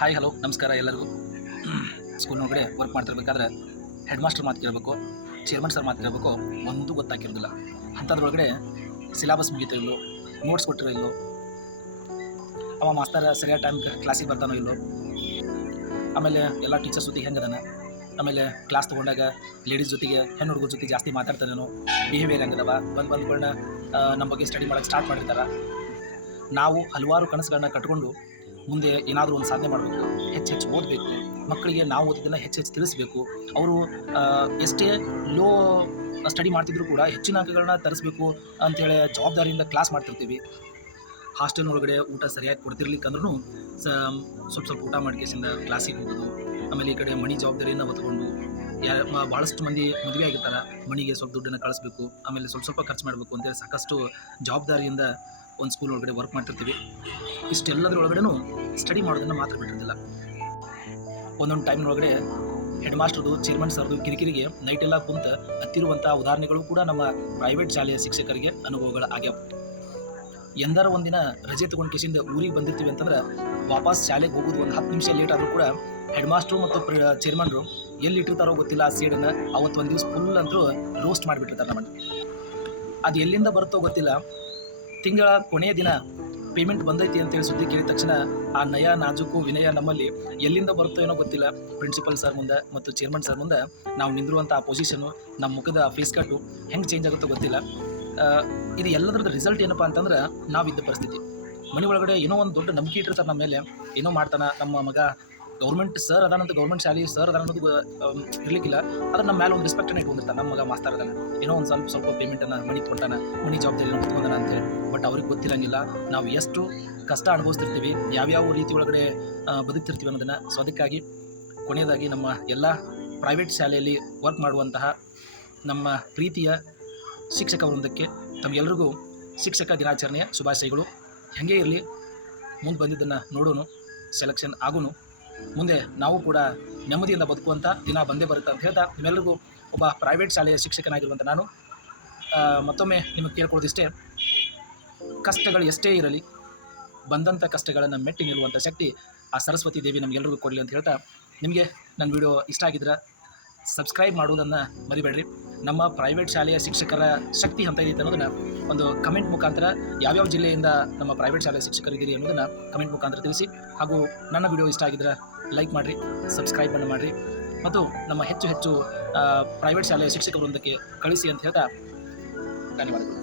Hi hello ನಮಸ್ಕಾರ ಎಲ್ಲರಿಗೂ. ಸ್ಕೂಲ್ನೊಳಗಡೆ work ಮಾಡ್ತಿರ್ಬೇಕಾದ್ರೆ head master ಮಾತು ಕೇಳಬೇಕು, ಚೇರ್ಮನ್ ಸರ್ ಮಾತು ಕೇಳಬೇಕು, ಒಂದೂ ಗೊತ್ತಾಗಿರೋದಿಲ್ಲ. ಅಂಥದ್ರೊಳಗಡೆ ಸಿಲೆಬಸ್ ಮುಗಿತೋ ಇಲ್ಲೋ, ನೋಟ್ಸ್ ಕೊಟ್ಟಿರೋ ಇಲ್ಲೋ, ಅವ ಮಾಸ್ತರ್ ಸರಿಯಾದ ಟೈಮ್ಗೆ ಕ್ಲಾಸಿಗೆ ಬರ್ತಾನೋ ಇಲ್ಲೋ, ಆಮೇಲೆ ಎಲ್ಲ ಟೀಚರ್ಸ್ ಜೊತೆಗೆ ಹೆಂಗದಾನ, ಆಮೇಲೆ ಕ್ಲಾಸ್ ತೊಗೊಂಡಾಗ ಲೇಡೀಸ್ ಜೊತೆಗೆ ಹೆಣ್ಣು ಹುಡುಗರ ಜೊತೆ ಜಾಸ್ತಿ ಮಾತಾಡ್ತಾನೇನೋ, ಬಿಹೇವಿಯರ್ ಹೆಂಗದವ, ಬಂದ್ಗಳನ್ನ ನಮ್ಮ ಬಗ್ಗೆ ಸ್ಟಡಿ ಮಾಡೋಕ್ಕೆ ಸ್ಟಾರ್ಟ್ ಮಾಡಿರ್ತಾರೆ. ನಾವು ಹಲವಾರು ಕನಸುಗಳನ್ನ ಕಟ್ಕೊಂಡು ಮುಂದೆ ಏನಾದರೂ ಒಂದು ಸಾಧನೆ ಮಾಡಬೇಕು, ಹೆಚ್ಚು ಓದಬೇಕು, ಮಕ್ಕಳಿಗೆ ನಾವು ಓದಿದ್ದನ್ನು ಹೆಚ್ಚು ತಿಳಿಸ್ಬೇಕು. ಅವರು ಎಷ್ಟೇ ಲೋ ಸ್ಟಡಿ ಮಾಡ್ತಿದ್ರು ಕೂಡ ಹೆಚ್ಚಿನ ಅಂಕಗಳನ್ನ ತರಿಸ್ಬೇಕು ಅಂಥೇಳಿ ಜವಾಬ್ದಾರಿಯಿಂದ ಕ್ಲಾಸ್ ಮಾಡ್ತಿರ್ತೀವಿ. ಹಾಸ್ಟೆಲ್ ಒಳಗಡೆ ಊಟ ಸರಿಯಾಗಿ ಕೊಡ್ತಿರ್ಲಿಕ್ಕಂದ್ರೂ ಸ್ವಲ್ಪ ಊಟ ಮಾಡ್ಕೇಸಿಂದ ಕ್ಲಾಸಿಗೆ ಹೋಗೋದು. ಆಮೇಲೆ ಈ ಕಡೆ ಮನಿ ಜವಾಬ್ದಾರಿಯನ್ನು ಹೊತ್ಕೊಂಡು ಭಾಳಷ್ಟು ಮಂದಿ ಮದುವೆ ಆಗಿರ್ತಾರೆ, ಮನೆಗೆ ಸ್ವಲ್ಪ ದುಡ್ಡನ್ನು ಕಳಿಸ್ಬೇಕು, ಆಮೇಲೆ ಸ್ವಲ್ಪ ಖರ್ಚು ಮಾಡಬೇಕು ಅಂತೇಳಿ ಸಾಕಷ್ಟು ಜವಾಬ್ದಾರಿಯಿಂದ ಒಂದು ಸ್ಕೂಲ್ ಒಳಗಡೆ ವರ್ಕ್ ಮಾಡ್ತಿರ್ತೀವಿ. ಇಷ್ಟೆಲ್ಲದ್ರೊಳಗಡೆನೂ ಸ್ಟಡಿ ಮಾಡೋದನ್ನು ಮಾತ್ರ ಬಿಟ್ಟಿರ್ತಿಲ್ಲ. ಒಂದೊಂದು ಟೈಮ್ನೊಳಗಡೆ ಹೆಡ್ ಮಾಸ್ಟರ್ದು, ಚೇರ್ಮನ್ ಸರ್ದು ಕಿರಿಕಿರಿಗೆ ನೈಟೆಲ್ಲ ಕುಂತ ಹತ್ತಿರುವಂಥ ಉದಾಹರಣೆಗಳು ಕೂಡ ನಮ್ಮ ಪ್ರೈವೇಟ್ ಶಾಲೆಯ ಶಿಕ್ಷಕರಿಗೆ ಅನುಭವಗಳು ಆಗ್ಯಾವ. ಎಂದಾರ ಒಂದಿನ ರಜೆ ತೊಗೊಂಡು ಕಿಸಿಂದ ಊರಿಗೆ ಬಂದಿರ್ತೀವಿ ಅಂತಂದ್ರೆ ವಾಪಸ್ ಶಾಲೆಗೆ ಹೋಗೋದು ಒಂದು 10 ನಿಮಿಷ ಲೇಟ್ ಆದರೂ ಕೂಡ ಹೆಡ್ ಮಾಸ್ಟ್ರು ಮತ್ತು ಚೇರ್ಮನ್ರು ಎಲ್ಲಿ ಇಟ್ಟಿರ್ತಾರೋ ಗೊತ್ತಿಲ್ಲ ಆ ಸೀಡನ್ನು ಅವತ್ತು ಒಂದು ದಿವಸ ಫುಲ್ ಅಂತೂ ರೋಸ್ಟ್ ಮಾಡಿಬಿಟ್ಟಿರ್ತಾರೆ ನಮ್ಮನ್ನು. ಅದು ಎಲ್ಲಿಂದ ಬರುತ್ತೋ ಗೊತ್ತಿಲ್ಲ, ತಿಂಗಳ ಕೊನೆಯ ದಿನ ಪೇಮೆಂಟ್ ಬಂದೈತಿ ಅಂತೇಳಿ ಸುದ್ದಿ ಕೇಳಿದ ತಕ್ಷಣ ಆ ನಯ ನಾಜೂಕು ವಿನಯ ನಮ್ಮಲ್ಲಿ ಎಲ್ಲಿಂದ ಬರುತ್ತೋ ಏನೋ ಗೊತ್ತಿಲ್ಲ. ಪ್ರಿನ್ಸಿಪಲ್ ಸರ್ ಮುಂದೆ ಮತ್ತು ಚೇರ್ಮನ್ ಸರ್ ಮುಂದೆ ನಾವು ನಿಂದಿರುವಂಥ ಆ ಪೊಸಿಷನು, ನಮ್ಮ ಮುಖದ ಫೇಸ್ ಕಟ್ಟು ಹೆಂಗೆ ಚೇಂಜ್ ಆಗುತ್ತೋ ಗೊತ್ತಿಲ್ಲ. ಇದು ಎಲ್ಲದ್ರದ್ದು ರಿಸಲ್ಟ್ ಏನಪ್ಪ ಅಂತಂದ್ರೆ ನಾವಿದ್ದ ಪರಿಸ್ಥಿತಿ. ಮನೆ ಒಳಗಡೆ ಏನೋ ಒಂದು ದೊಡ್ಡ ನಂಬಿಕೆ ಇಟ್ಟಿರ್ತಾರೆ ನಮ್ಮ ಮೇಲೆ, ಏನೋ ಮಾಡ್ತಾನೆ ನಮ್ಮ ಮಗ, ಗೌರ್ಮೆಂಟ್ ಸರ್ ಅದಾನಂತ, ಗೌರ್ಮೆಂಟ್ ಶಾಲೆ ಸರ್ ಅದಾನ ಅನ್ನೋದು ಇರಲಿಕ್ಕಿಲ್ಲ. ಅದ್ರ ನಮ್ಮ ಮೇಲೆ ಒಂದು ರೆಸ್ಪೆಕ್ಟನ್ನು ಇಟ್ಕೊಂಡಿರ್ತಾನೆ, ನಮ್ಮ ಮಗ ಮಾಸ್ತರ್ ಅದಾನೆ, ಏನೋ ಒಂದು ಸ್ವಲ್ಪ ಪೇಮೆಂಟನ್ನು ಮನೆಗೆ ಕೊಡ್ತಾನೆ, ಮನೆ ಜವಾಬ್ದಾರಿಯನ್ನು ಹೊತ್ಕೊಂಡಾನ ಅಂತೇಳಿ. ಬಟ್ ಅವ್ರಿಗೆ ಗೊತ್ತಿರಂಗಿಲ್ಲ ನಾವು ಎಷ್ಟು ಕಷ್ಟ ಅನುಭವಿಸ್ತಿರ್ತೀವಿ, ಯಾವ್ಯಾವ ರೀತಿ ಒಳಗಡೆ ಬದುಕ್ತಿರ್ತೀವಿ ಅನ್ನೋದನ್ನು. ಸೊ ಅದಕ್ಕಾಗಿ ಕೊನೆಯದಾಗಿ ನಮ್ಮ ಎಲ್ಲ ಪ್ರೈವೇಟ್ ಶಾಲೆಯಲ್ಲಿ ವರ್ಕ್ ಮಾಡುವಂತಹ ನಮ್ಮ ಪ್ರೀತಿಯ ಶಿಕ್ಷಕ ವೃಂದಕ್ಕೆ ತಮಗೆಲ್ಲರಿಗೂ ಶಿಕ್ಷಕ ದಿನಾಚರಣೆಯ ಶುಭಾಶಯಗಳು. ಹಾಗೇ ಇರಲಿ, ಮುಂದೆ ಬಂದಿದ್ದನ್ನು ನೋಡೋಣ, ಸೆಲೆಕ್ಷನ್ ಆಗೋನು, ಮುಂದೆ ನಾವು ಕೂಡ ನೆಮ್ಮದಿಯಿಂದ ಬದುಕುವಂಥ ದಿನ ಬಂದೇ ಬರುತ್ತೆ ಅಂತ ಹೇಳ್ತಾ, ನಿಮ್ಮೆಲ್ಲರಿಗೂ ಒಬ್ಬ ಪ್ರೈವೇಟ್ ಶಾಲೆಯ ಶಿಕ್ಷಕನಾಗಿರುವಂಥ ನಾನು ಮತ್ತೊಮ್ಮೆ ನಿಮಗೆ ಕೇಳ್ಕೊಳ್ಳೋದಿಷ್ಟೇ, ಕಷ್ಟಗಳು ಎಷ್ಟೇ ಇರಲಿ ಬಂದಂಥ ಕಷ್ಟಗಳನ್ನು ಮೆಟ್ಟಿ ನಿಲ್ಲುವಂಥ ಶಕ್ತಿ ಆ ಸರಸ್ವತಿ ದೇವಿ ನಮಗೆಲ್ಲರಿಗೂ ಕೊಡಲಿ ಅಂತ ಹೇಳ್ತಾ, ನಿಮಗೆ ನನ್ನ ವಿಡಿಯೋ ಇಷ್ಟ ಆಗಿದ್ರೆ ಸಬ್ಸ್ಕ್ರೈಬ್ ಮಾಡುವುದನ್ನು ಮರಿಬೇಡ್ರಿ. ನಮ್ಮ ಪ್ರೈವೇಟ್ ಶಾಲೆಯ ಶಿಕ್ಷಕರ ಶಕ್ತಿ ಅಂತ ಇದೈತೆ ಅನ್ನೋದನ್ನು ಒಂದು ಕಮೆಂಟ್ ಮುಖಾಂತರ, ಯಾವ್ಯಾವ ಜಿಲ್ಲೆಯಿಂದ ನಮ್ಮ ಪ್ರೈವೇಟ್ ಶಾಲೆಯ ಶಿಕ್ಷಕರಿದ್ದೀರಿ ಅನ್ನೋದನ್ನು ಕಮೆಂಟ್ ಮುಖಾಂತರ ತಿಳಿಸಿ. ಹಾಗೂ ನನ್ನ ವಿಡಿಯೋ ಇಷ್ಟ ಆಗಿದ್ರೆ ಲೈಕ್ ಮಾಡಿರಿ, ಸಬ್ಸ್ಕ್ರೈಬನ್ನು ಮಾಡಿರಿ, ಮತ್ತು ನಮ್ಮ ಹೆಚ್ಚು ಪ್ರೈವೇಟ್ ಶಾಲೆಯ ಶಿಕ್ಷಕ ವೃಂದಕ್ಕೆ ಕಳಿಸಿ ಅಂತ ಹೇಳ್ತಾ ಧನ್ಯವಾದಗಳು.